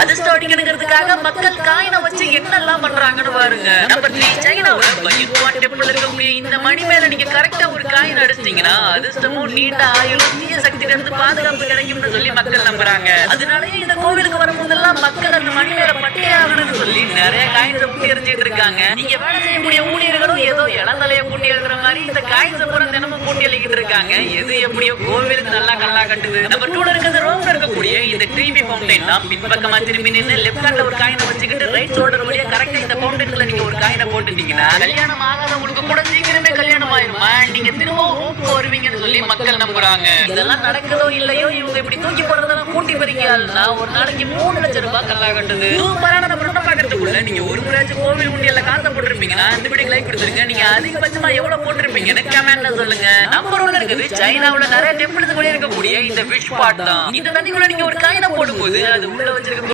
அதிர்ஷ்டம் அடிக்கணுங்கிறதுக்காக மக்கள் காயினை வச்சு என்னெல்லாம் பண்றாங்கன்னு பாருங்க. நம்பர் 3 சைனாவோட பையுவான் டெம்பிள் இருக்கக்கூடிய இந்த மணி மேல நீங்க கரெக்டா ஒரு காயின் அடிச்சிட்டீங்கன்னா அதிர்ஷ்டமும் நீண்ட ஆயுளும் தீய சக்தியில இருந்து பாதுகாப்பு கிடைக்கும்னு சொல்லி மக்கள் நம்புறாங்க. அதனாலயே இந்த கோவிலுக்கு வரும்போதெல்லாம் மக்கள் அந்த மணி மேல பட்டே ஆகணும்னு சொல்லி நிறைய காயின்ஸை பூட்டி எறிஞ்சிட்டு இருக்காங்க. நீங்க வேலை செய்யக்கூடிய ஊழியர்களும் ஏதோ இளந்தலையை பூட்டி எழுதுற மாதிரி இந்த காயின்ஸை பூரா தினமும் பூட்டி எழுதிட்டு இருக்காங்க. எது எப்படியோ கோவிலுக்கு நல்லா கல்லா கட்டுது. நம்பர் 2 இருக்கிறது ரோம்ல இருக்கக்கூடிய இந்த ட்ரீவி ஃபவுண்டைன் தான். பின்பக்கமா திரும்பி நின்று லெஃப்ட் ஹேண்ட்ல ஒரு காயினை வச்சுக்கிட்டு ரைட் ஷோல்டர் வழியா கரெக்டா இந்த ஃபவுண்டைன்ல நீங்க ஒரு காயினை போட்டுட்டீங்கன்னா கல்யாணம் ஆகாதவங்களுக்கு கூட சீக்கிரமே கல்யாணம் ஆயிருமா, நீங்க திரும்பவும் ரோம்க்கு வருவீங்கன்னு சொல்லி மக்கள் நம்புறாங்க. இதெல்லாம் நடக்குதோ இல்லையோ இவங்க இப்படி தூக்கி போடுறதெல்லாம் கூட்டி பறிக்காதுன்னா ஒரு நாளைக்கு 3 லட்சம் ரூபாய் கல்லா கட்டுது. சூப்பரான நம்ம பாக்கிறதுக்குள்ள நீங்க ஒரு முறையாச்சும் கோவில் உண்டியல்ல காசை போட்டிருப்பீங்கன்னா இந்த வீடியோக்கு லைக் கொடுத்துருங்க. நீங்க அதிகபட்சமா எவ்வளவு போட்டிருப்பீங்கன்னு கமெண்ட்ல சொல்லுங்க. நம்பர் 1 இருக்குது சைனாவுல நிறைய டெம்பிள்ஸ் கூட இருக்கக்கூடிய இந்த விஷ் பாட் தான். இந்த தண்ணிக்குள்ள நீங்க ஒரு காயினை போடும்போது அது உள்ள வச்சிருக்க